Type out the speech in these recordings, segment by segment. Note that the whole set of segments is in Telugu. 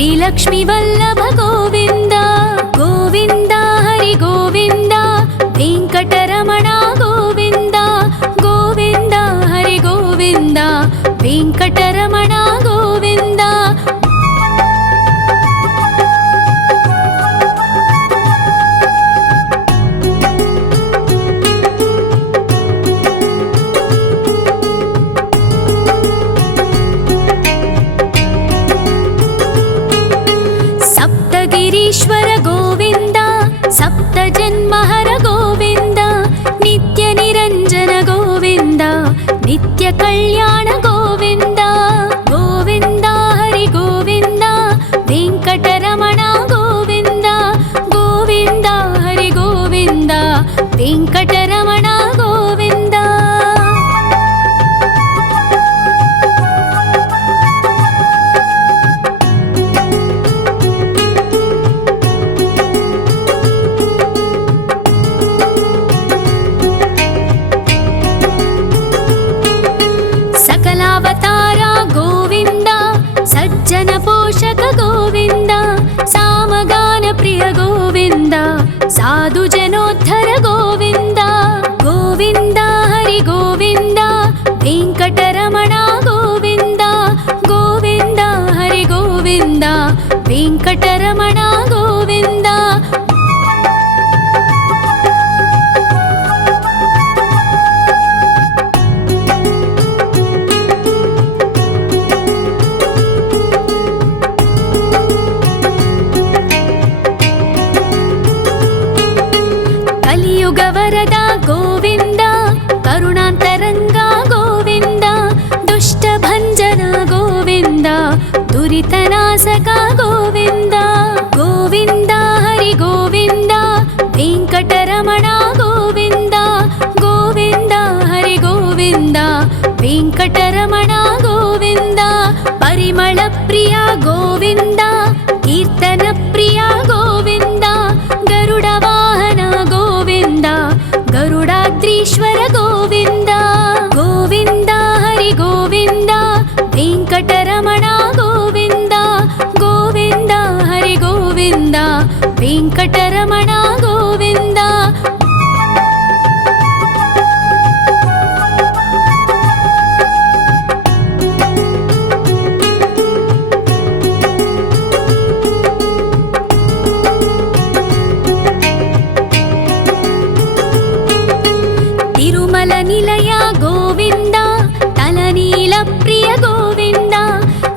श्रीलक्ष्मी वल्लभ गोविन्द गोविन्द हरि गोविन्द वेङ्कटरमण गोविन्द गोविन्द हरि गोविन्द वेङ्कटरमण गोविन्द सप्तगिरीश्वर गोविन्द सप्तजन्महर गोविन्द नित्यनिरञ्जन गोविन्द नित्यकल्याण गोविन्द गोविन्द हरि गोविन्द वेङ्कटरमण गोविन्द गोविन्द हरि गोविन्द वेङ्कटरमण गोविन्द सकलावतार गोविन्द सज्जन पोषक गोविन्द सामगान प्रिय गोविन्द साधु जनोद्धर गोविन्द गोविन्द हरि गोविन्द वेङ्कटरमण गोविन्द गोविन्द हरि गोविन्द वेङ्कटरमण गोविन्द कलियुगवरद गोविन्द करुणान्तरङ्ग गोविन्द दुष्टभञ्जन गोविन्द दुरितनाशक गोविन्द गोविन्द हरि गोविन्द वेङ्कटरमण गोविन्द गोविन्द हरि गोविन्द वेङ्कटरमण गोविन्द परिमलप्रिय गोविन्द कीर्तनप्रिय गोविन्द गरुडवाहन गोविन्द गरुडाद्रीश्वर गोविन्द गोविन्द हरि गोविन्द वेङ्कटरमण गोविन्द गोविन्द हरि गोविन्द वेङ्कटरमण गोविन्द तिरुमल निलय गोविन्द तलनील प्रिय गोविन्द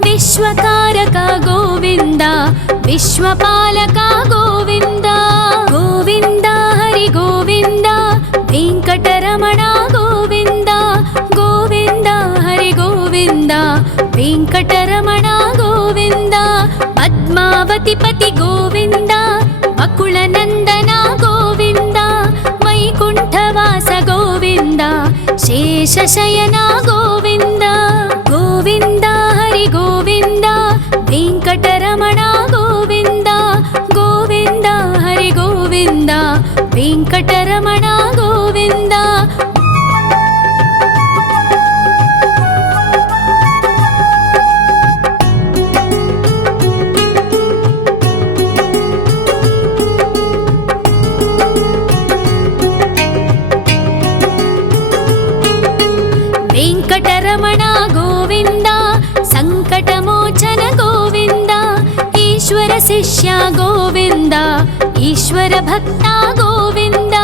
विश्वकारक गोविन्द विश्वपालक गोविन्द गोविन्द हरि गोविन्द वेङ्कटरमण गोविन्द गोविन्द हरि गोविन्द वेङ्कटरमण गोविन्द पद्मावतिपति गोविन्द बकुलनन्दन गोविन्द वैकुण्ठवास गोविन्द शेषशयन गोविन्द गोविन्द हरि गोविन्द वेङ्कटरमण गोविन्द गोविन्द हरि गोविन्द वेङ्कटरमण गोविन्द वेङ्कटरमण गोविन्द सङ्कटमोचन गोविन्द ईश्वर शिष्य गोविन्द ईश्वर भक्त गोविन्द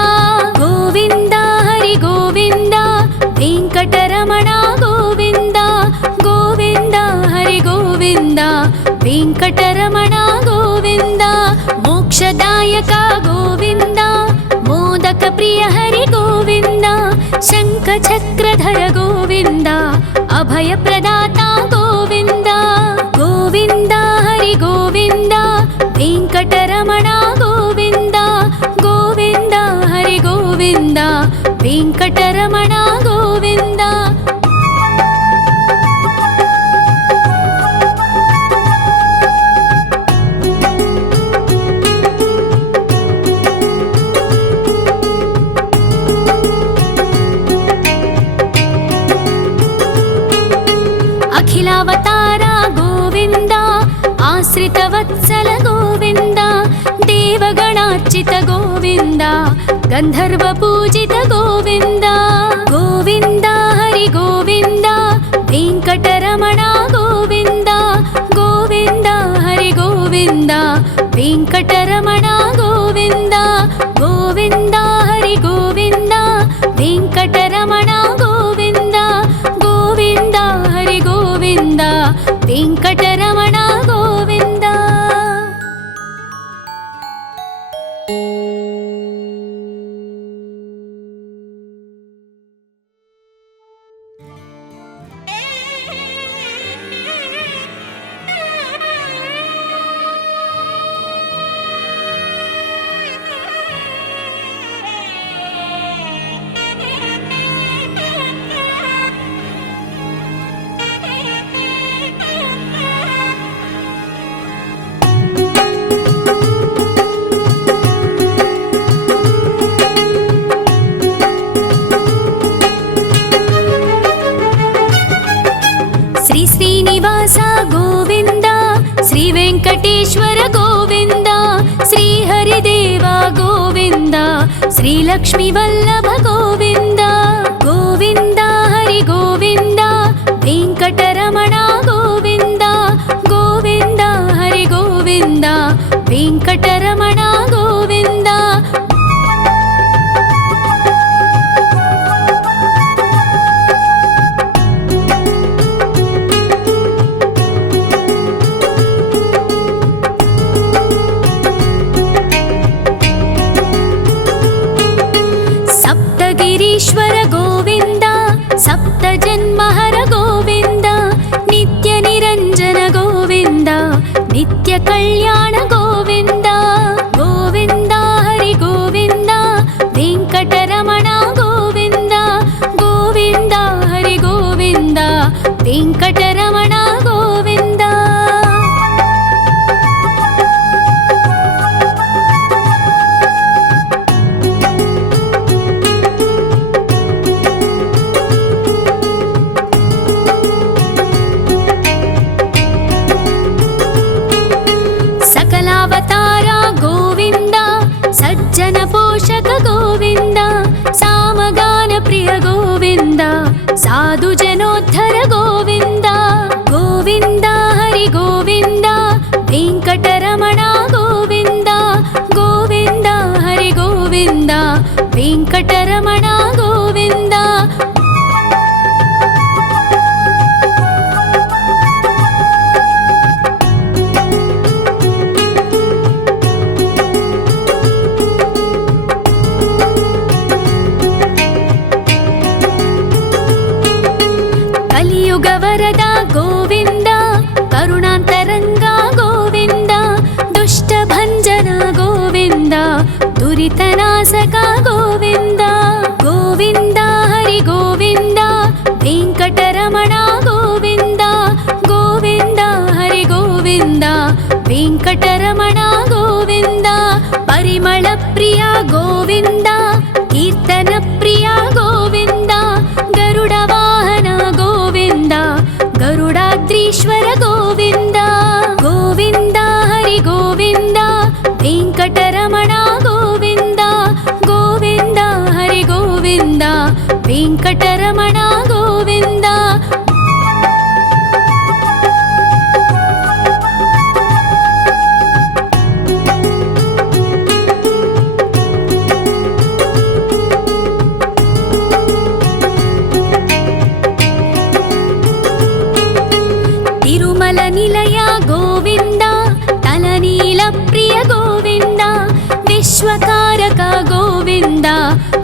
गोविन्द हरि गोविन्द वेङ्कटरमण गोविन्द गोविन्द हरि गोविन्द वेङ्कटरमण गोविन्द मोक्षदायक गोविन्द मोदक प्रिय हरि गोविन्द शङ्खचक्रधर गोविन्द अभयप्रदाता गोविन्द गोविन्द हरि गोविन्द वेङ्कटरमण गोविन्द गोविन्द हरि गोविन्द वेङ्कटरमण गोविन्द वत्सल गोविन्द देवगणार्चित गोविन्द गन्धर्वपूजित गोविन्द गोविन्द हरि गोविन्द वेङ्कटरमण गोविन्द गोविन्द हरि गोविन्द वेङ्कटरमण गोविन्द गोविन्द हरि गोविन्द वेङ्कटरमण गोविन्द गोविन्द हरि गोविन्द वेङ्कटरमण गोविन्द। श्री श्रीनिवास गोविन्द श्री वेङ्कटेश्वर गोविन्द श्री हरिदेव गोविन्द श्री लक्ष्मीवल्लभ गोविन्द गोविन्द हरि गोविन्द वेङ्कटरमण गोविन्द गोविन्द हरि गोविन्द वेङ्कटरमण गोविन्द। सप्तगिरीश्वर गोविन्द सप्तजन्महर गोविन्द नित्यनिरञ्जन गोविन्द नित्यकल्याण गोविन्द गोविन्द हरि गोविन्द वेङ्कटरमण गोविन्द गोविन्द हरि गोविन्द वेङ्कटरमण गोविन्द। सकलावतारा गोविन्द सज्जन पोषक गोविन्द सामगान प्रिय गोविन्द साधु जनोद्धर गोविन्द गोविन्द हरि गोविन्द वेङ्कटरमण गोविन्द गोविन्द हरि गोविन्द वेङ्कटरमण गोविन्द। कलियुगवरद गोविन्द करुणान्तरङ्ग गोविन्द दुष्टभञ्जन गोविन्द दुरितनाशक गोविन्द गोविन्द हरि गोविन्द वेङ्कटरमण गोविन्द गोविन्द हरि गोविन्द वेङ्कटरमण गोविन्द। परिमलप्रिय गोविन्द कीर्तनप्रिय गोविन्द गरुडवाहन गोविन्द गरुडाद्रीश्वर गोविन्द गोविन्द हरि गोविन्द वेङ्कटरमण गोविन्द गोविन्द हरि गोविन्द वेङ्कटरमण गोविन्द। तिरुमल निलय गोविन्द तलनील प्रिय गोविन्द विश्वकारक गोविन्द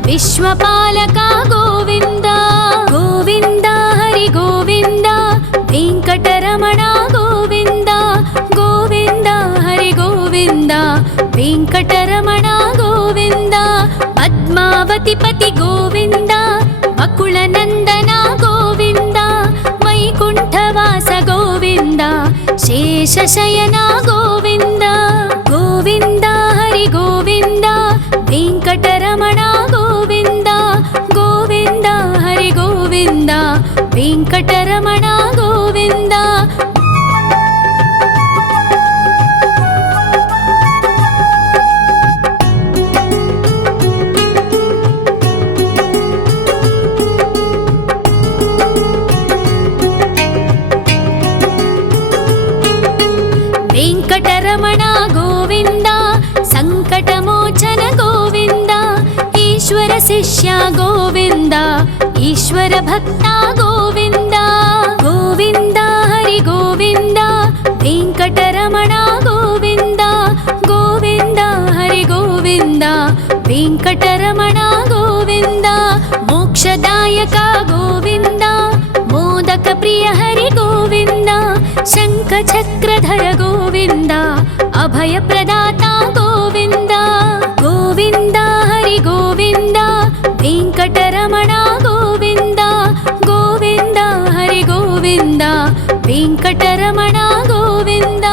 विश्वपालक गोविन्द गोविन्द हरि गोविन्द वेङ्कटरमण गोविन्द गोविन्द हरि गोविन्द वेङ्कटरमण गोविन्द। पद्मावतिपति गोविन्द बकुलनन्दन गोविन्द वैकुण्ठवास गोविन्द शेषशयन गोविन्द गोविन्द हरि गोविन्द वेङ्कटरमण गोविन्द गोविन्द हरि गोविन्द वेङ्कटरमण गोविन्द। వెంకటరమణ గోవింద సంకటమోచన గోవింద ఈశ్వర శిష్య గోవింద ఈశ్వర భక్త గోవింద గోవింద హరి గోవింద వెంకటరమణ గోవింద గోవింద హరి గోవింద వెంకటరమణ గోవింద మోక్షదాయక గోవింద మోదక ప్రియ హరి గోవింద శంఖ చక్రధర గోవింద అభయ ప్రదాత గోవింద గోవింద హరి గోవింద వెంకటరమణ గోవింద గోవింద హరి గోవింద వెంకటరమణ గోవింద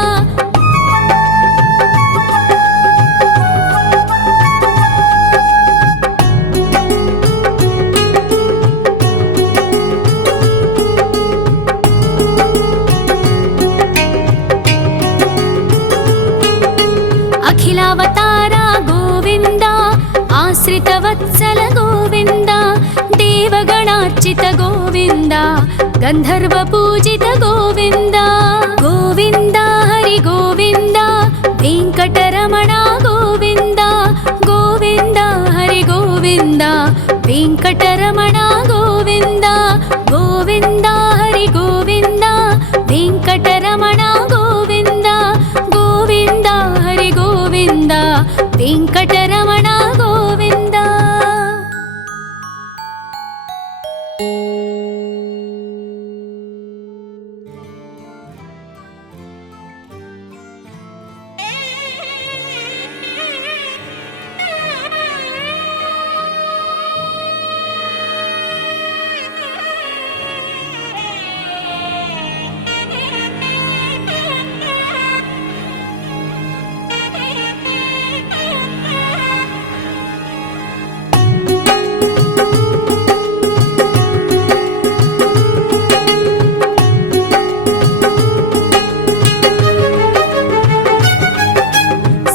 అఖిలావతార గోవింద ఆశ్రిత వత్సల గోవింద దేవగణార్చిత గోవింద గంధర్వ పూజిత గోవింద గోవింద హరి గోవింద వెంకటరమణ గోవింద గోవింద హరి గోవింద వెంకటరమణ గోవింద గోవింద హరి గోవింద వెంకటరమణ గోవింద గోవింద హరి గోవింద వెంకటరమణ గోవింద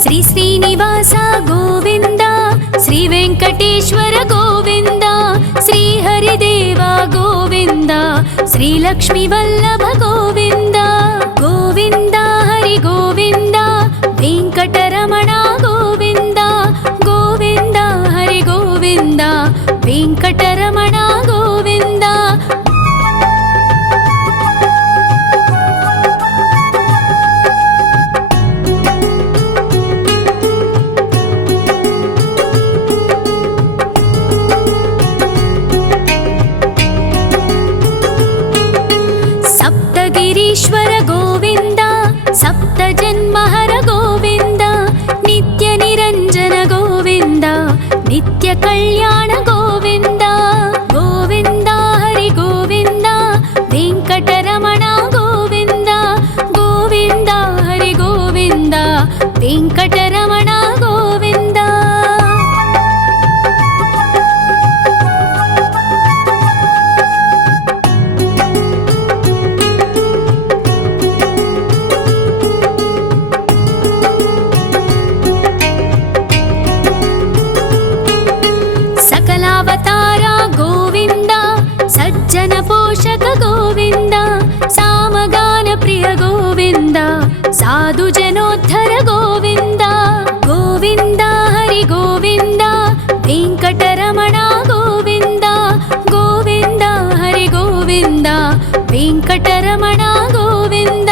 శ్రీ శ్రీనివాస గోవింద శ్రీ వెంకటేశ్వర గోవింద శ్రీ హరిదేవ గోవింద శ్రీ లక్ష్మీ వల్లభ గోవింద గోవింద హరి గోవింద వెంకటరమణ గోవింద గోవింద హరి గోవింద వెంకటరమణ గోవింద సప్తగిరీశ్వర గోవింద సప్త జన్మహర గోవింద నిత్య నిరంజన గోవింద నిత్య కళ్యాణ గోవింద గోవింద హరి గోవింద వెంకటరమణ గోవింద గోవింద హరి గోవింద వెంకటరమణ గోవింద సకలావతార గోవింద సజ్జన పోషక గోవింద సామగాన ప్రియ గోవింద సాధు జనోద్ధర గోవింద గోవింద హరి గోవింద వెంకటరమణ గోవింద గోవింద హరి గోవింద వెంకటరమణ గోవింద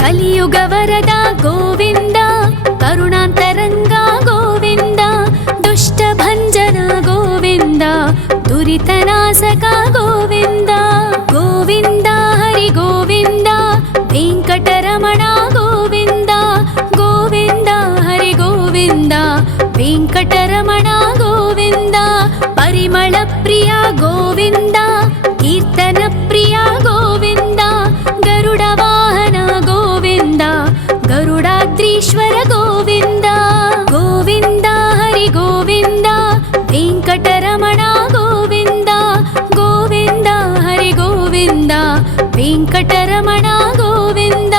కలియుగ వరద గోవింద కరుణాంతరంగ గోవింద దుష్ట భంజన గోవింద దురితనాశక గోవింద గోవింద హరి గోవింద వెంకటరమణ గోవింద గోవింద హరి గోవింద వెంకటరమణ గోవింద పరిమళ ప్రియ గోవింద కీర్తన ప్రియ గోవింద గరుడ వాహన గోవింద గరుడాద్రీశ్వర గోవింద గోవింద హరి గోవింద వెంకటరమణ గోవింద గోవింద హరి గోవింద వెంకటరమణ గోవింద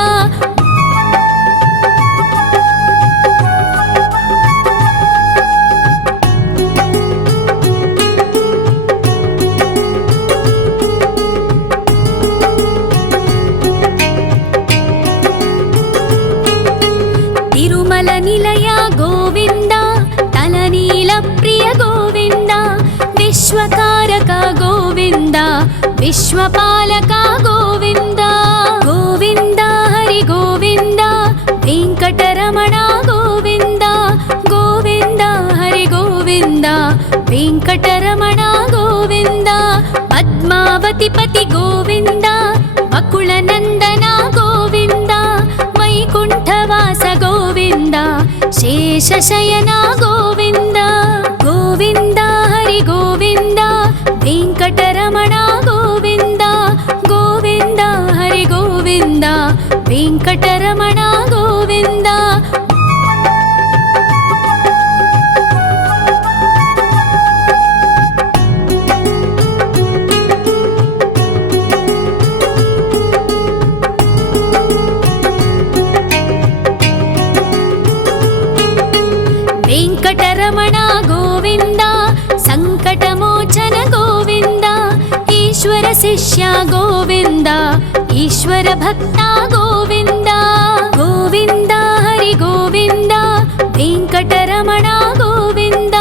निर्मलनिलय गोविन्द तलनीलप्रिय गोविन्द विश्वकारक गोविन्द विश्वपालक गोविन्द गोविन्द हरि गोविन्द वेङ्कटरमण गोविन्द गोविन्द हरि गोविन्द वेङ्कटरमण गोविन्द पद्मावतिपति गोविन्द वकुलनन्दन गोविन्द वैकुण्ठवास गोविन्द शेषशयन गोविन्द गोविन्द हरि गोविन्द वेङ्कटरमण गोविन्द गोविन्द हरि गोविन्द वेङ्कटरमण गोविन्द वेङ्कटरमण गोविन्द सङ्कटमोचन गोविन्द ईश्वर शिष्य गोविन्द ईश्वर भक्ता गोविन्द गोविन्द हरि गोविन्द वेङ्कटरमण गोविन्द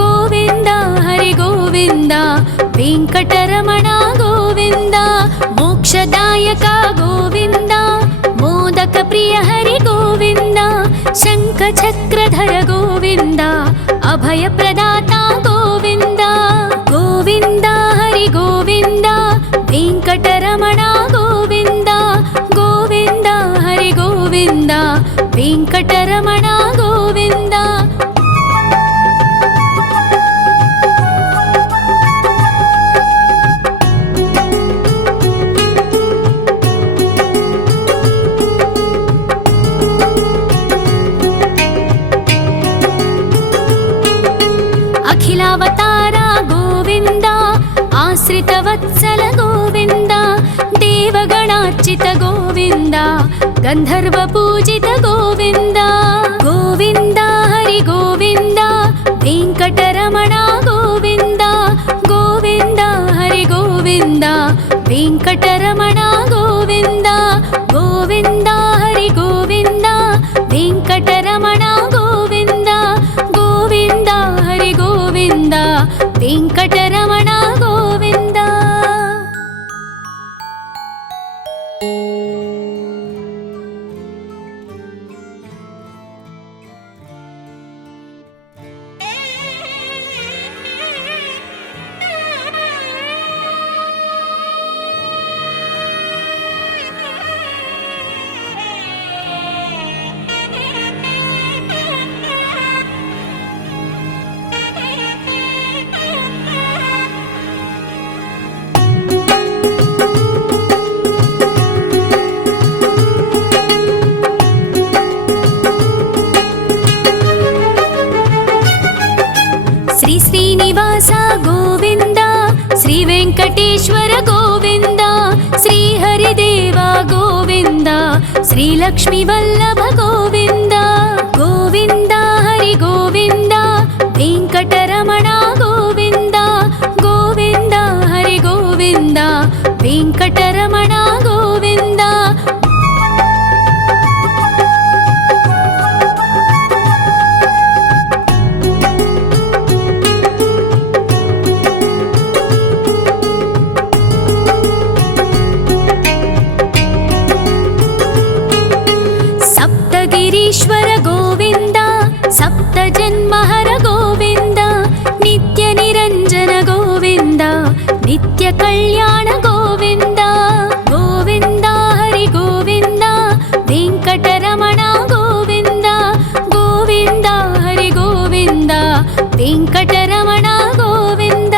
गोविन्द हरि गोविन्द वेङ्कटरमण गोविन्द मोक्षदायक गोविन्द मोदक प्रिय हरि गोविन्द शङ्खचक्रधर गोविन्द अभयप्रदाता गोविन्द गोविन्द हरि गोविन्द वेङ्कटरमण गोविन्द गोविन्द हरि गोविन्द वेङ्कटरमण गोविन्द अखिलावतार गोविन्द आश्रितवत्सल गोविन्द देवगणार्चित गोविन्द गन्धर्वपूजित गोविन्द गोविन्द हरि गोविन्द वेङ्कटरमण गोविन्द गोविन्द हरि गोविन्द वेङ्कटरमण गोविन्द गोविन्द हरि गोविन्द वेङ्कटरमण गोविन्द गोविन्द हरि गोविन्द वेङ्कटरमण गोविन्द श्री श्रीनिवास गोविन्द श्री वेङ्कटेश्वर गोविन्द श्री हरिदेव गोविन्द श्री लक्ष्मीवल्लभ गोविन्द गोविन्द हरि गोविन्द वेङ्कटरमण गोविन्द गोविन्द हरि गोविन्द वेङ्कटरमण गोविन्द ईश्वर गोविन्द सप्तजन्महर गोविन्द नित्यनिरञ्जन गोविन्द नित्यकल्याण गोविन्द गोविन्द हरि गोविन्द वेङ्कटरमण गोविन्द गोविन्द हरि गोविन्द वेङ्कटरमण गोविन्द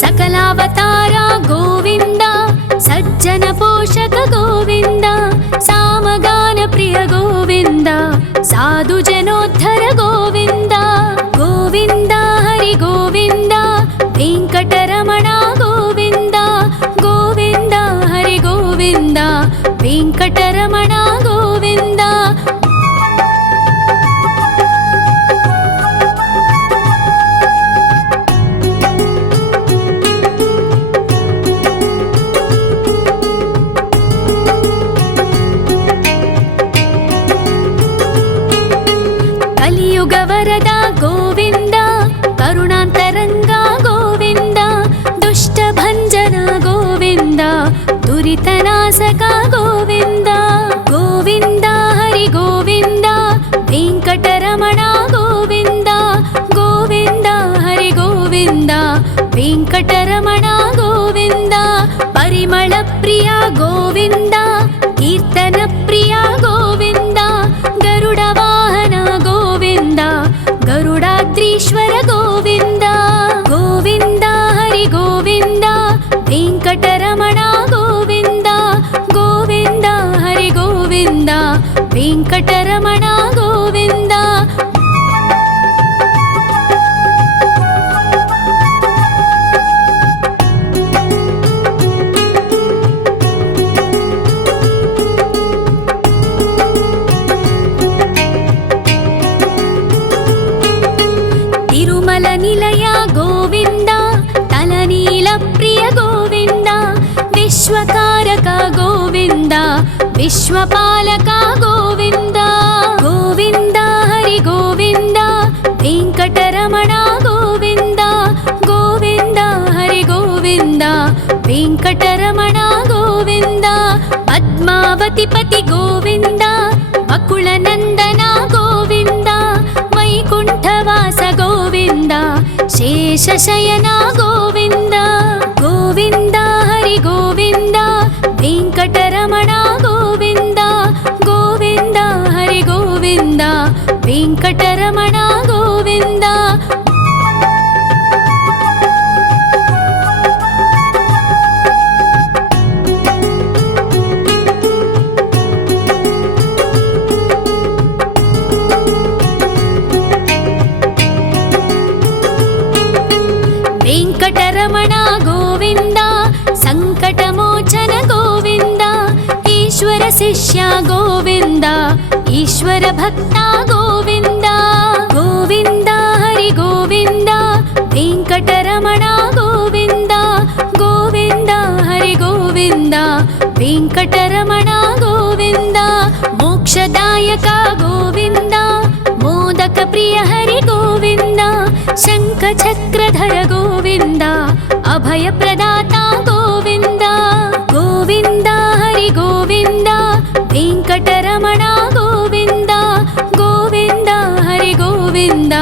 सकलावतार गोविन्द सज्जन पोषक गोविन्द सामगान प्रिय गोविन्द साधु जनोद्धर गोविन्द गोविन्द हरि गोविन्द वेङ्कटरमण गोविन्द गोविन्द हरि गोविन्द वेङ्कटरमण गोविन्द ವರದ ಗೋವಿಂದ ಕರುಣಾಂತರಂಗ ಗೋವಿಂದ ದುಷ್ಟಭಂಜನ ಗೋವಿಂದ ದುರಿತನಾಶಕ ಗೋವಿಂದ ಗೋವಿಂದ ಹರಿ ಗೋವಿಂದ ವೆಂಕಟರಮಣ ಗೋವಿಂದ ಗೋವಿಂದ ಹರಿ ಗೋವಿಂದ ವೆಂಕಟರಮಣ ಗೋವಿಂದ ಪರಿಮಳ ಪ್ರಿಯ ಗೋವಿಂದ ಕೀರ್ತನ ಪ್ರಿಯ ಗೋವಿಂದ ಗರುಡ ವಾಹನ ಗೋವಿಂದ ಗರುಡಾದ್ರೀಶ್ವರ ಗೋವಿಂದ ಗೋವಿಂದ ಹರಿ ಗೋವಿಂದ ವೆಂಕಟರಮಣ ಗೋವಿಂದ ಗೋವಿಂದ ಹರಿ ಗೋವಿಂದ ವೆಂಕಟರಮಣ ಗೋವಿಂದ ತಿರುಮಲ ನಿಲಯ ಗೋವಿಂದ ತಲನೀಲ ಪ್ರಿಯ ಗೋವಿಂದ ವಿಶ್ವಕಾರಕ ಗೋವಿಂದ ವಿಶ್ವಪಾಲಕ ಗೋವಿಂದ ಗೋವಿಂದ ಹರಿ ಗೋವಿಂದ ವೆಂಕಟರಮಣ ಗೋವಿಂದ ಗೋವಿಂದ ಹರಿ ಗೋವಿಂದ ವೆಂಕಟರಮಣ ಗೋವಿಂದ ಪದ್ಮಾವತಿ ಪತಿ ಗೋವಿಂದ ಅಕುಳನಂದನ ಗೋವಿಂದ ವೈಕುಂಠವಾಸ ಗೋವಿಂದ ಶೇಷಶಯನ ಗೋವಿಂದ ಗೋವಿಂದ ಹರಿ ಗೋವಿಂದ ವೆಂಕಟರಮಣ ಗೋವಿಂದ ಗೋವಿಂದ ಹರಿ ಗೋವಿಂದ ವೆಂಕಟರಮಣ ಗೋವಿಂದ ವೆಂಕಟರಮಣ ಗೋವಿಂದ ಸಂಕಟಮೋಚನ ಗೋವಿಂದ ಈಶ್ವರ ಶಿಷ್ಯ ಗೋವಿಂದ ಈಶ್ವರ ಭಕ್ತ ಗೋವಿಂದ ಗೋವಿಂದ ಹರಿ ಗೋವಿಂದ ವೆಂಕಟರಮಣ ಗೋವಿಂದ ಗೋವಿಂದ ಹರಿ ಗೋವಿಂದ ವೆಂಕಟರಮಣ ಗೋವಿಂದ ಮೋಕ್ಷದಾಯಕ ಗೋವಿಂದ ಮೋದಕ ಪ್ರಿಯ ಹರಿ ಗೋವಿಂದ ಶಂಖ ಚಕ್ರಧರ ಗೋವಿಂದ ಅಭಯ ಪ್ರದಾತ ಗೋವಿಂದ ಗೋವಿಂದ ಹರಿ ಗೋವಿಂದ ವೆಂಕಟರಮಣ ಗೋವಿಂದ ಗೋವಿಂದ ಹರಿ ಗೋವಿಂದ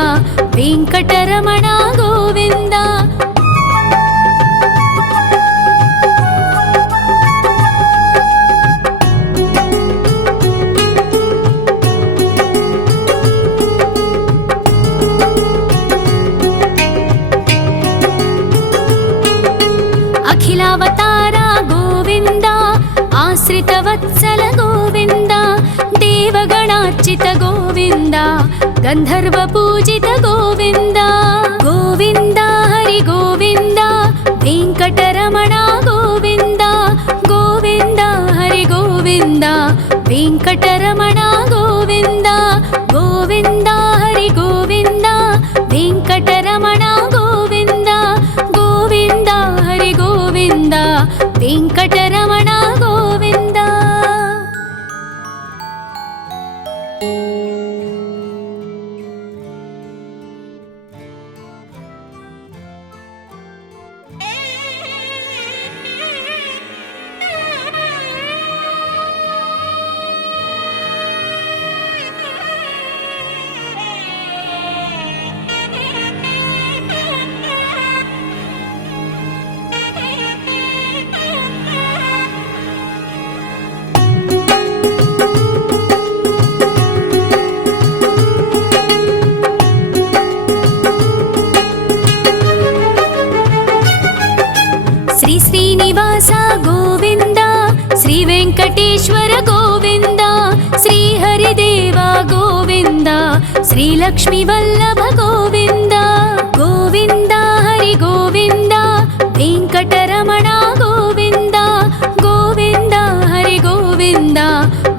ವೆಂಕಟರಮಣ ಗೋವಿಂದ ಅಖಿಲಾವತಾರ ಗೋವಿಂದ ಆಶ್ರಿತ ವತ್ಸಲ ಗೋವಿಂದ ದೇವಗಣಾರ್ಚಿತ ಗೋವಿಂದ ಗಂಧರ್ವ ಪೂಜಿತ ಗೋವಿಂದ ಗೋವಿಂದ ಹರಿ ಗೋವಿಂದ ವೆಂಕಟರಮಣ ಗೋವಿಂದ ಗೋವಿಂದ ಹರಿ ಗೋವಿಂದ ವೆಂಕಟರಮಣ ಗೋವಿಂದ ಗೋವಿಂದ ಹರಿ ಗೋವಿಂದ ವೆಂಕಟರಮಣ ಗೋವಿಂದ ಗೋವಿಂದ ಹರಿ ಗೋವಿಂದ ವೆಂಕಟರಮಣ ಗೋವಿಂದ ಶ್ರೀನಿವಾಸ ಗೋವಿಂದ ಶ್ರೀ ವೆಂಕಟೇಶ್ವರ ಗೋವಿಂದ ಶ್ರೀ ಹರಿದೇವ ಗೋವಿಂದ ಶ್ರೀ ಲಕ್ಷ್ಮೀ ವಲ್ಲಭ ಗೋವಿಂದ ಗೋವಿಂದ ಹರಿ ಗೋವಿಂದ ವೆಂಕಟರಮಣ ಗೋವಿಂದ ಗೋವಿಂದ ಹರಿ ಗೋವಿಂದ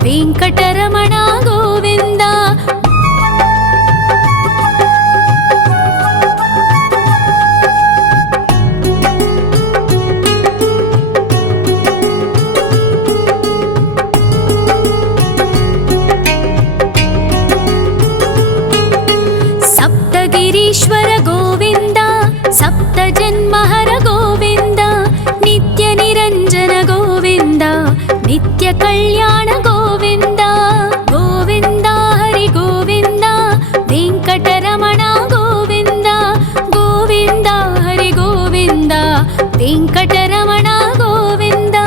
ವೆಂಕಟರಮಣ ಗೋವಿಂದ कल्याण गोविन्द गोविन्द हरि गोविन्द वेङ्कटरमण गोविन्द गोविन्द हरि गोविन्द वेङ्कटरमण गोविन्द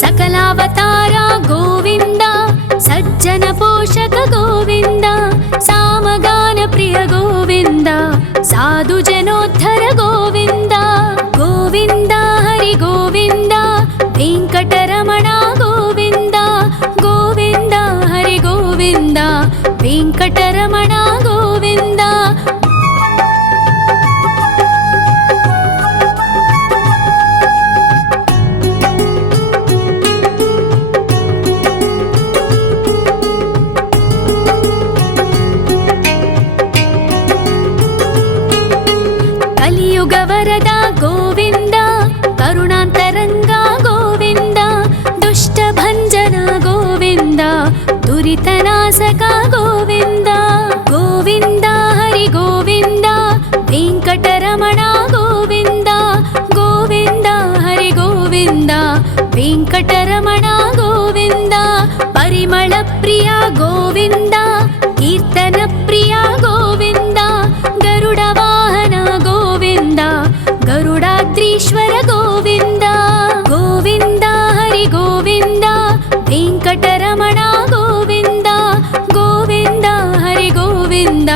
सकलावतार गोविन्द सज्जन पोषक गोविन्द सामगान प्रिय गोविन्द साधु जनोद्धर गोविन्द गोविन्द हरि गोविन्द वेङ्कटरमण गोविन्द गोविन्द हरि गोविन्द वेङ्कटरमण गोविन्द कलियुग वरद गोविन्द करुणान्तरङ्ग गोविन्द दुष्टभञ्जन गोविन्द दुरितनाशक गोविन्द गोविन्द हरि गोविन्द वेङ्कटरमण गोविन्द गोविन्द हरि गोविन्द वेङ्कटरमण गोविन्द परिमल प्रिय गोविन्द कीर्तन प्रिय गोविन्द गरुड वाहन गोविन्द गरुडाद्रीश्वर गोविन्द गोविन्द हरि गोविन्द वेङ्कटरमण गोविन्द गोविन्द हरि गोविन्द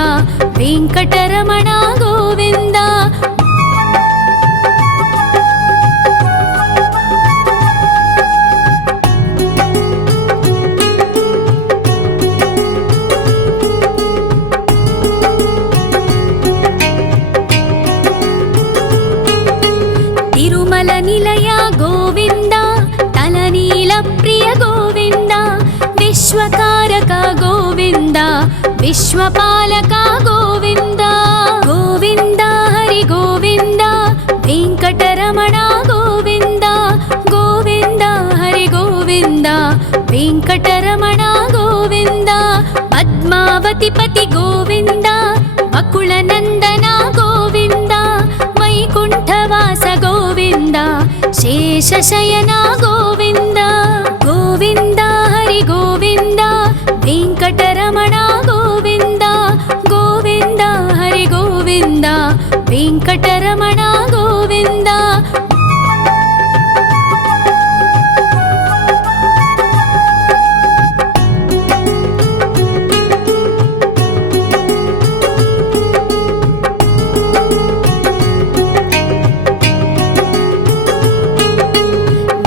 वेङ्कटरमण गोविन्द तिरुमल निलय गोविन्द तलनील प्रिय गोविन्द विश्वकारक गोविन्द विश्वपालक गोविन्द गोविन्द हरि गोविन्द वेङ्कटरमण गोविन्द गोविन्द हरि गोविन्द वेङ्कटरमण गोविन्द पद्मावति पति गोविन्द बकुलनन्दन गोविन्द वैकुण्ठवास गोविन्द शेषशयन गोविन्द गोविन्द हरि गोविन्द वेङ्कटरमण गोविन्द गोविन्द हरि गोविन्द वेङ्कटरमण गोविन्द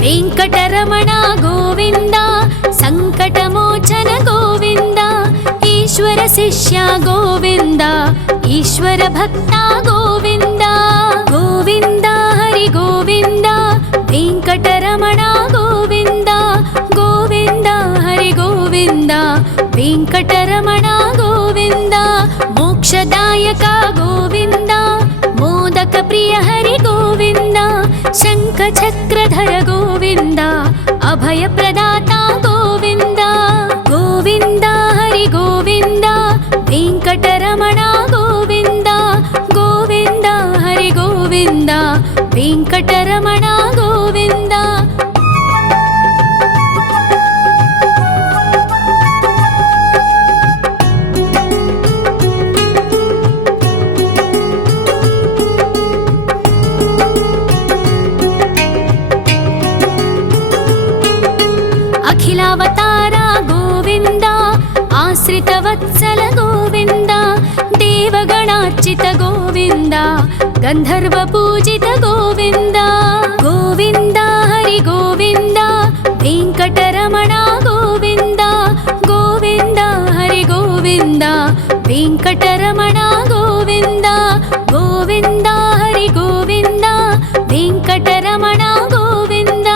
वेङ्कटरमण गोविन्द सङ्कटमोचन गोविन्द ईश्वर शिष्य गोविन्द ईश्वर भक्त गोविन्द गोविन्द हरि गोविन्द वेङ्कटरमण गोविन्द गोविन्द हरि गोविन्द वेङ्कटरमण गोविन्द मोक्षदायक गोविन्द मोदक प्रिय हरि गोविन्द शङ्खचक्रधर गोविन्द अभयप्रदाता गोविन्द गोविन्द हरि गोविन्द वेङ्कटरमण गोविन्द गोविन्द हरि गोविन्द वेङ्कटरमण गोविन्द अखिलावतार गोविन्द आश्रितवत्सल गोविन्द देवगणार्चित गोविन्द गन्धर्वपूजित गोविन्द गोविन्द हरि गोविन्द वेङ्कटरमण गोविन्द गोविन्द हरि गोविन्द वेङ्कटरमण गोविन्द गोविन्द हरि गोविन्द वेङ्कटरमण गोविन्द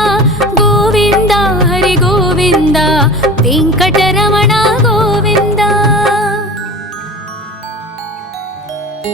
गोविन्द हरि गोविन्द वेङ्कटरमण गोविन्द ॐ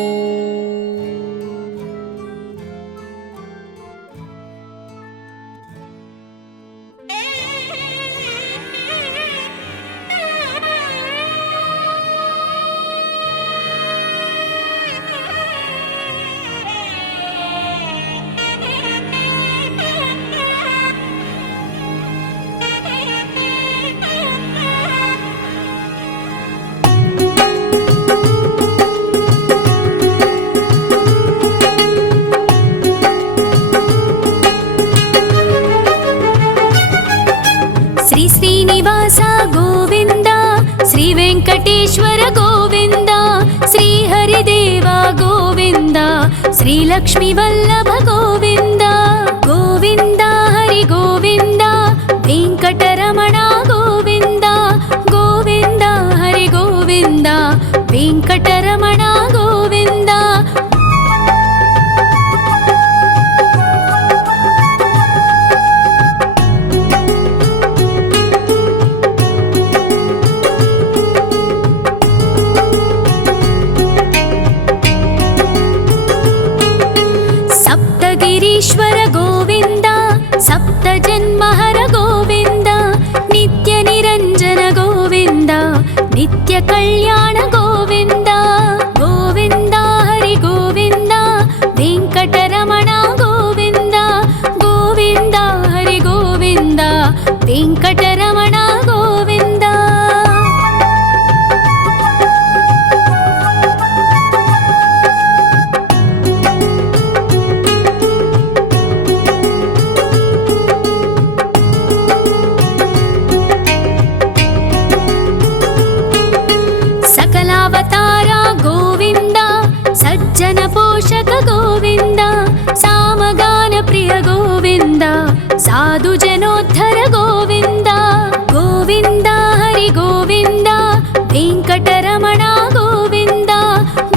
శ్రీనివాస గోవింద శ్రీ వెంకటేశ్వర గోవింద శ్రీహరిదేవ గోవింద శ్రీలక్ష్మీ వల్లభ గోవింద గోవింద హరి గోవింద వెంకటరమణ గోవింద గోవింద హరి గోవింద వెంకటరమణ గోవింద సప్తగిరీశ్వర గోవింద సప్త జన్మహర గోవింద నిత్య నిరంజన గోవింద నిత్య కళ్యాణ గోవింద గోవింద హరి గోవింద వెంకటరమణ గోవింద గోవింద హరి గోవింద వెంకటరమణ గోవింద సకలావతార గోవింద సజ్జన పోషక గోవింద సామగాన ప్రియ గోవింద సాధు జనోద్ధర గోవింద గోవింద హరి గోవింద వెంకటరమణ గోవింద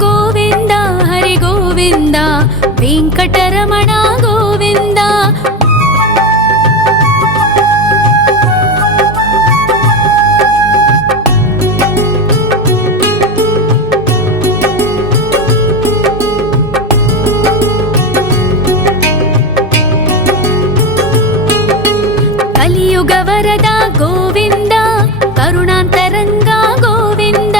గోవింద హరి గోవింద వెంకటరమణ గోవింద కలియుగ వరద గోవింద కరుణాంతరంగ గోవింద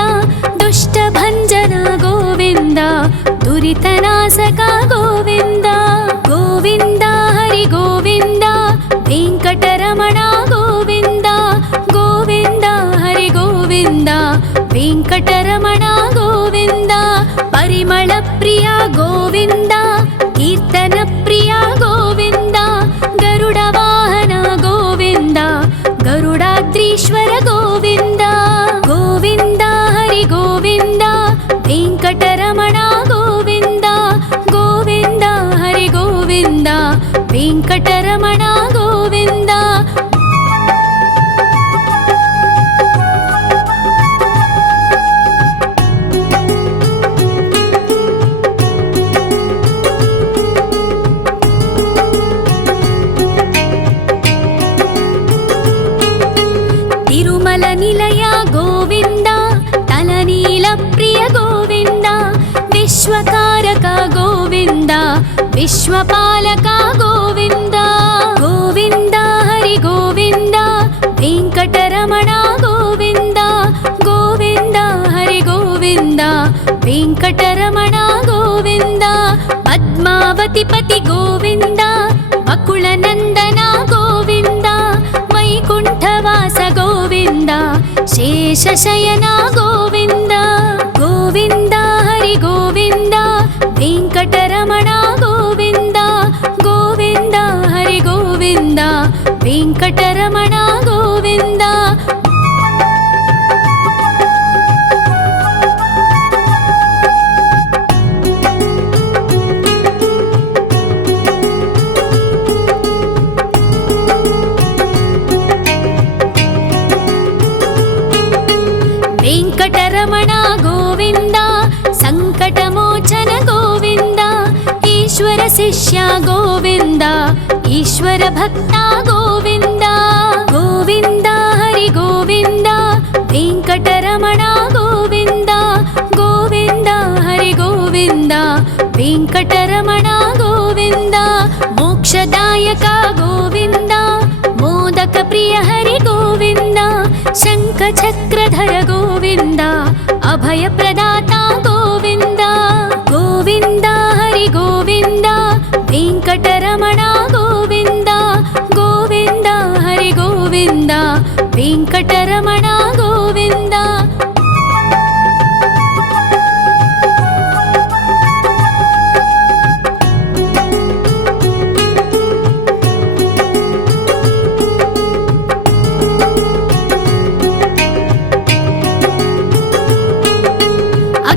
దుష్ట భంజన గోవింద దురితనాశక గోవింద గోవింద హరి గోవింద వెంకటరమణ గోవింద గోవింద హరి గోవింద వెంకటరమణ గోవింద పరిమళ ప్రియ గోవింద కీర్తన ప్రియ గోవింద గరుడ వాహన గోవింద గరుడాద్రీశ్వర గోవింద గోవింద హరి గోవింద వెంకటరమణ గోవింద గోవింద హరి గోవింద వెంకటరమణ గోవింద తిరుమల నిలయ గోవింద తలనీల ప్రియ గోవింద విశ్వకారక గోవింద విశ్వపాలక గోవింద గోవింద హరి గోవింద వెంకటరమణ గోవింద గోవింద హరి గోవింద వెంకటరమణ గోవింద పద్మావతి పతి గోవింద బకుళ నందన గోవింద వైకుంఠవాస గోవింద శేషశయన గోవింద గోవింద హరి గోవింద వెంకటరమణ గోవింద గోవింద హరి గోవింద వెంకటరమణ గోవింద వెంకటరమణ గోవింద సంకటమోచన గోవింద ఈశ్వర శిష్య గోవింద ఈశ్వర భక్త గోవింద గోవింద హరి గోవింద వెంకటరమణ గోవింద గోవింద హరి గోవింద వెంకటరమణ గోవింద మోక్షదాయక గోవింద మోదక ప్రియ హరి గోవింద శంఖ చక్రధర గోవింద అభయ ప్రదాత గోవింద గోవింద హరి గోవింద వెంకటరమణ గోవింద గోవింద హరి గోవింద వెంకటరమణ గోవింద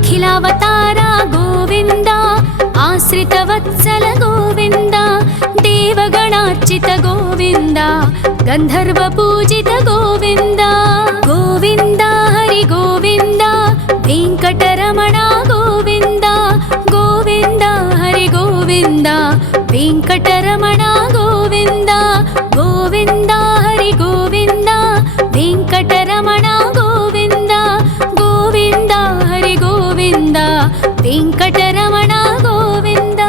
अखिलावतार गोविन्द आश्रितवत्सल गोविन्द देवगणार्चित गोविन्द गन्धर्वपूजित गोविन्द गोविन्द हरि गोविन्द वेङ्कटरमण गोविन्द गोविन्द हरि गोविन्द वेङ्कटरमण गोविन्द गोविन्द हरि गोविन्द वेङ्कटरमण गोविन्द गोविन्द हरि गोविन्द वेङ्कटरमण गोविन्द।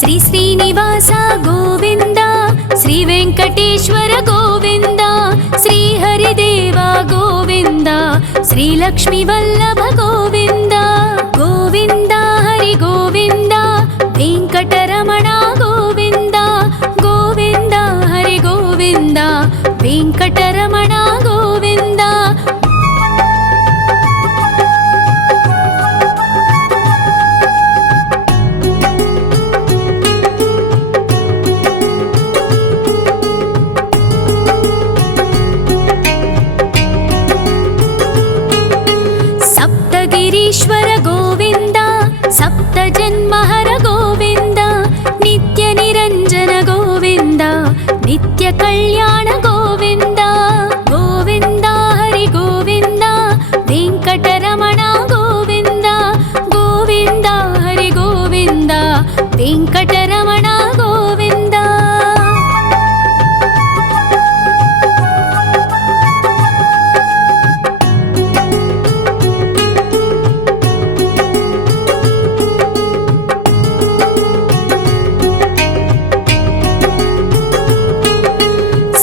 श्री श्रीनिवास गोविन्द श्री वेङ्कटेश्वर गोविन्द श्री हरिदेव गोविन्द श्री लक्ष्मीवल्लभ गोविन्द गोविन्द हरि गोविन्द वेङ्कटरमण गोविन्द गोविन्द हरि गोविन्द वेङ्कटरमण गोविन्द। सप्तगिरीश्वर गोविन्द सप्तजन्महर गोविन्द नित्यनिरञ्जन गोविन्द नित्यकल्याण गोविन्द गोविन्द हरि गोविन्द वेङ्कटरमण गोविन्द गोविन्द हरि गोविन्द वेङ्कटरमण गोविन्द।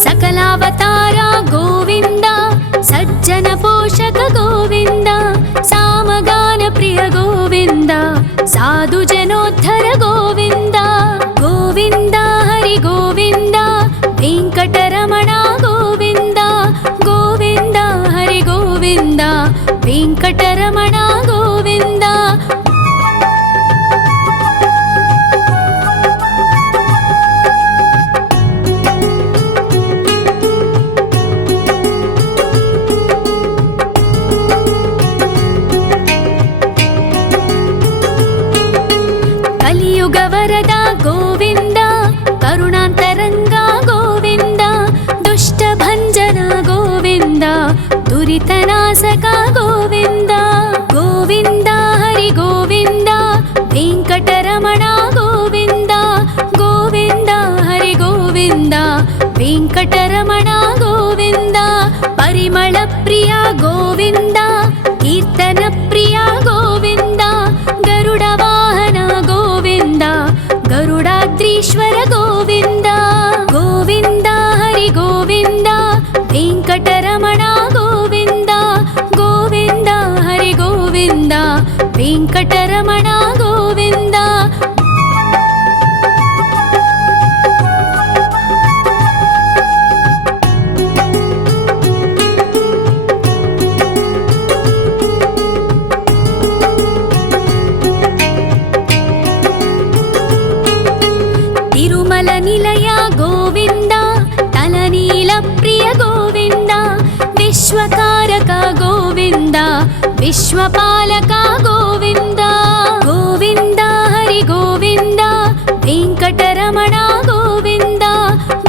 सकलावतार गोविन्द सज्जन पोषक गोविन्द सामगान प्रिय गोविन्द साधु जनोद्धर गोविन्द गोविन्द हरि गोविन्द वेङ्कटरमण गोविन्द गोविन्द हरि गोविन्द वेङ्कटरमण गोविन्द। कलियुगवरद गोविन्द करुणान्तरङ्ग गोविन्द दुष्टभञ्जन गोविन्द दुरितनाशक गोविन्द गोविन्द हरि गोविन्द वेङ्कटरमण गोविन्द गोविन्द हरि गोविन्द वेङ्कटरमण गोविन्द। परिमलप्रिय गोविन्द कीर्तनप्रिय गोविन्द गरुडवाहन गोविन्द गरुडाद्रीश्वर गोविन्द गोविन्द हरि गोविन्द वेङ्कटरमण गोविन्द गोविन्द हरि गोविन्द वेङ्कटरमण गोविन्द। तिरुमल निलय गोविन्द तलनील प्रिय गोविन्द विश्वकारक गोविन्द विश्वपालक गोविन्द गोविन्द हरि गोविन्द वेङ्कटरमण गोविन्द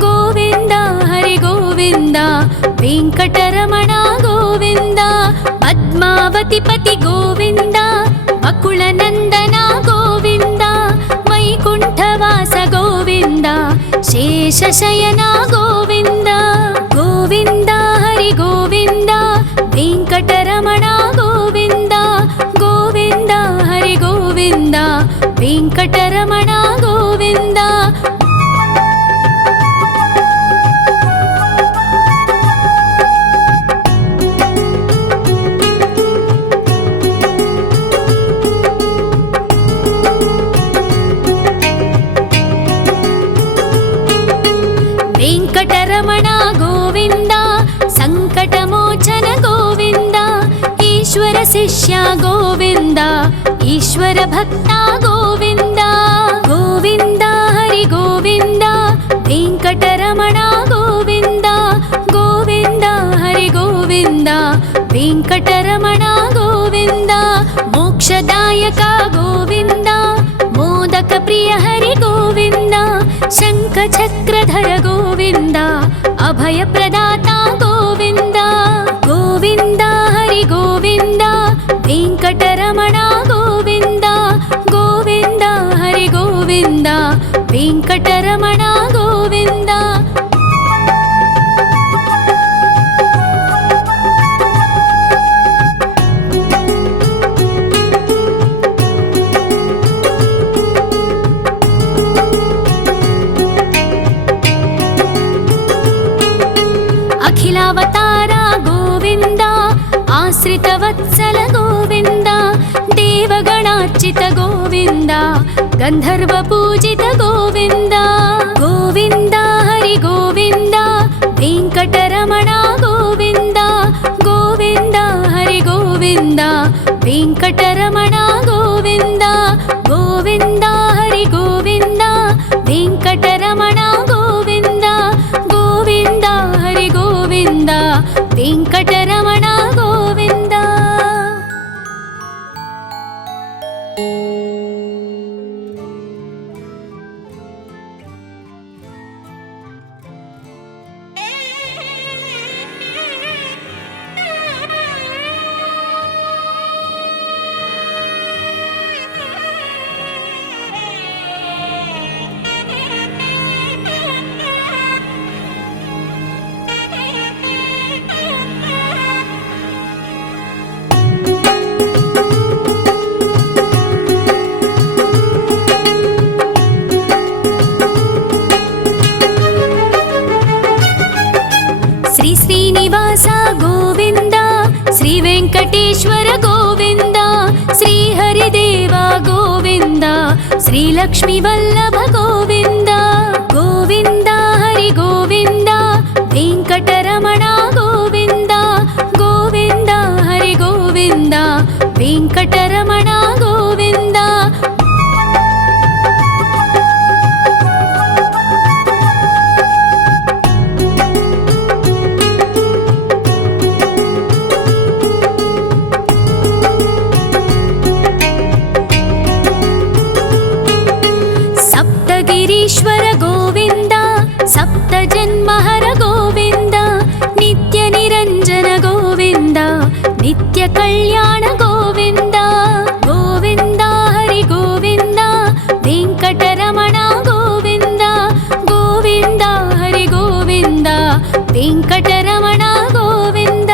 गोविन्द हरि गोविन्द वेङ्कटरमण गोविन्द। पद्मावतिपति गोविन्द बकुलनन्दन गोविन्द वैकुण्ठवास गोविन्द शेषशयन गोविन्द गोविन्द हरि गोविन्द वेङ्कटरमण गोविन्द गोविन्द हरि गोविन्द वेङ्कटरमण गोविन्द। ಗೋವಿಂದ. ವೆಂಕಟರಮಣ ಗೋವಿಂದ, ಸಂಕಟಮೋಚನ ಗೋವಿಂದ, ಈಶ್ವರ ಶಿಷ್ಯ ಗೋವಿಂದ, ಈಶ್ವರ ಭಕ್ತ ಗೋವಿಂದ. ಗೋವಿಂದ ಹರಿ ಗೋವಿಂದ, ವೆಂಕಟರಮಣ ಗೋವಿಂದ, ಗೋವಿಂದ ಹರಿ ಗೋವಿಂದ, ವೆಂಕಟರಮಣ ಗೋವಿಂದ. ಮೋಕ್ಷದಾಯಕ ಗೋವಿಂದ, ಮೋದಕ ಪ್ರಿಯ ಹರಿ ಗೋವಿಂದ, ಶಂಖ ಚಕ್ರಧರ ಗೋವಿಂದ, ಅಭಯ ಪ್ರದಾತ ಗೋವಿಂದ. ಗೋವಿಂದ ಹರಿ ಗೋವಿಂದ, ವೆಂಕಟರಮಣ ಗೋವಿಂದ, ಗೋವಿಂದ ಹರಿ ಗೋವಿಂದ, ವೆಂಕಟರಮಣ ಗೋವಿಂದ. ಅಖಿಲಾವತಾರ ಗೋವಿಂದ, ಆಶ್ರಿತ ವತ್ಸಲ ಗೋವಿಂದ, ದೇವಗಣಾರ್ಚಿತ ಗೋವಿಂದ, ಗಂಧರ್ವ ಪೂಜಿತ ಗೋವಿಂದ. ಗೋವಿಂದ ಹರಿ ಗೋವಿಂದ, ವೆಂಕಟರಮಣ ಗೋವಿಂದ, ಗೋವಿಂದ ಹರಿ ಗೋವಿಂದ, ವೆಂಕಟರಮಣ ಗೋವಿಂದ. ಗೋವಿಂದ ಹರಿ ಗೋವಿಂದ, ವೆಂಕಟರಮಣ ಗೋವಿಂದ, ಗೋವಿಂದ ಹರಿ ಗೋವಿಂದ, ವೆಂಕಟರಮಣ ಗೋವಿಂದ. ಶ್ರೀ ಶ್ರೀನಿವಾಸ ಗೋವಿಂದ, ಶ್ರೀ ವೆಂಕಟೇಶ್ವರ ಗೋವಿಂದ, ಶ್ರೀ ಹರಿದೇವ ಗೋವಿಂದ, ಶ್ರೀ ಲಕ್ಷ್ಮೀ ವಲ್ಲಭ ಗೋವಿಂದ. ಗೋವಿಂದ ಹರಿ ಗೋವಿಂದ, ವೆಂಕಟರಮಣ ಗೋವಿಂದ, ಗೋವಿಂದ ಹರಿ ಗೋವಿಂದ, ವೆಂಕಟರಮಣ ಗೋವಿಂದ. ಸಪ್ತಗಿರೀಶ್ವರ ಗೋವಿಂದ, ಸಪ್ತ ಜನ್ಮಹರ ಗೋವಿಂದ, ನಿತ್ಯ ನಿರಂಜನ ಗೋವಿಂದ, ನಿತ್ಯ ಕಲ್ಯಾಣ ಗೋವಿಂದ. ಗೋವಿಂದ ಹರಿ ಗೋವಿಂದ, ವೆಂಕಟರಮಣ ಗೋವಿಂದ, ಗೋವಿಂದ ಹರಿ ಗೋವಿಂದ, ವೆಂಕಟರಮಣ ಗೋವಿಂದ.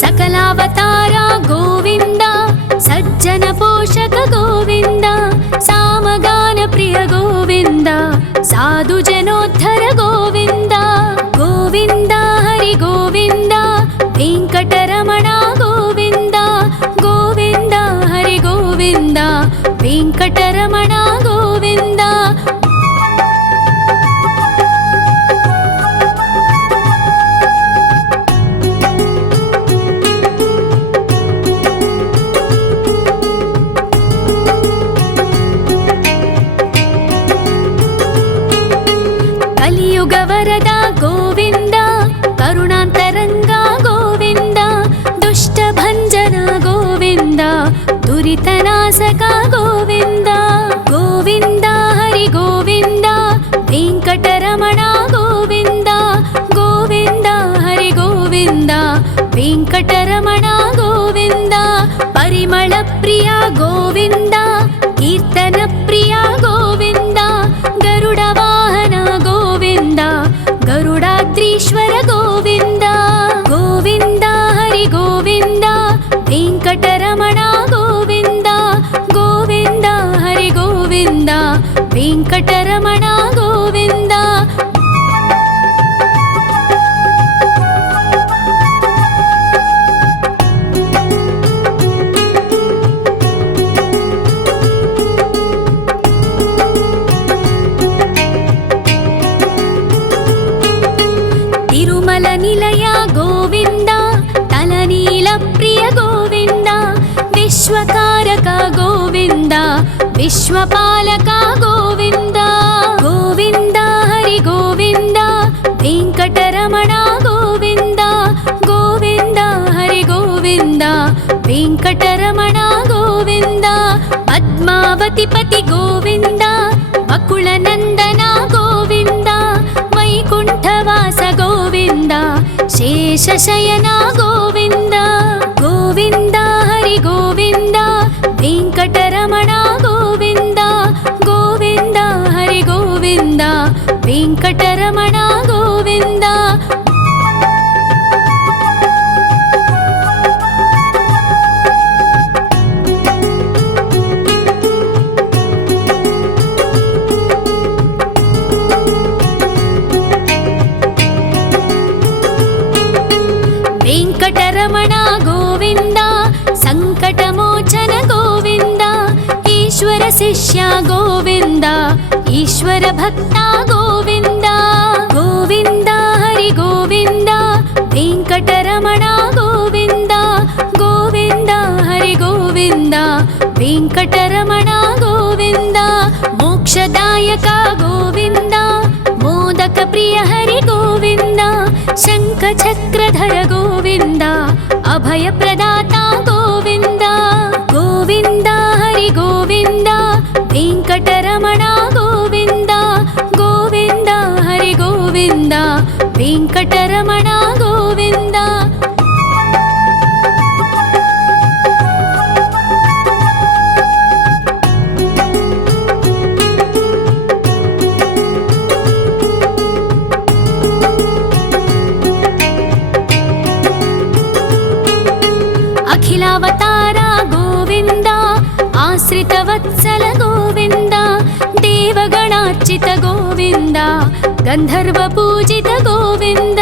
ಸಕಲಾವತಾರ ಗೋವಿಂದ, ಸಜ್ಜನ ಪೋಷಕ ಗೋವಿಂದ, ಸಾಮಗಾನ ಪ್ರಿಯ ಗೋವಿಂದ, ಸಾಧು ಜನೋದ್ಧರ ಗೋವಿಂದ. ಗೋವಿಂದ ಹರಿ ಗೋವಿಂದ, ವೆಂಕಟರಮಣ ಗೋವಿಂದ, ಗೋವಿಂದ ಹರಿ ಗೋವಿಂದ, ವೆಂಕಟರಮಣ ಗೋವಿಂದ. ಕಲಿಯುಗ ವರದ ಗೋವಿಂದ, ಕರುಣಾಂತರಂಗ ಗೋವಿಂದ, ದುಷ್ಟ ಭಂಜನ ಗೋವಿಂದ, ದುರಿತನಾಶಕ ಗೋವಿಂದ. ಗೋವಿಂದ ಹರಿ ಗೋವಿಂದ, ವೆಂಕಟರಮಣ ಗೋವಿಂದ, ಗೋವಿಂದ ಹರಿ ಗೋವಿಂದ, ವೆಂಕಟರಮಣ ಗೋವಿಂದ. ಪರಿಮಳ ಪ್ರಿಯ ಗೋವಿಂದ, ಕೀರ್ತನ ಪ್ರಿಯ వెంకటరమణ గోవింద. తిరుమల నిలయ గోవింద, తలనీల ప్రియ గోవింద, విశ్వకారక గోవింద, విశ్వపాలక గోవింద. గోవింద హరి గోవింద, వెంకటరమణ గోవింద. గోవింద హరి గోవింద, వెంకటరమణ గోవింద. పద్మావతి పతి గోవింద, వకుళ నందన గోవింద, వైకుంఠవాస గోవింద, శేషశయన గోవింద. గోవింద హరి గోవింద, వెంకటరమణ గోవింద. గోవింద హరి గోవింద, వెంకటరమణ గోవింద. వెంకటరమణ గోవింద, సంకటమోచన గోవింద, ఈశ్వర శిష్య గోవింద, ఈశ్వర భక్త గోవింద. గోవింద హరి గోవింద, వెంకటరమణ గోవింద. గోవింద హరి గోవింద, వెంకటరమణ గోవింద. మోక్షదాయక గోవింద, మోదక ప్రియ హరి గోవింద, శంఖ చక్రధర గోవింద, అభయ ప్రదాత గోవింద. గోవింద హరి గోవింద, వెంకటరమణ గోవింద. గోవింద హరి గోవింద, వెంకటరమణ గోవింద. అఖిలావతార గోవింద, ఆశ్రిత వత్సల గోవింద, దేవగణార్చిత గోవింద, గంధర్వ పూజిత గోవింద.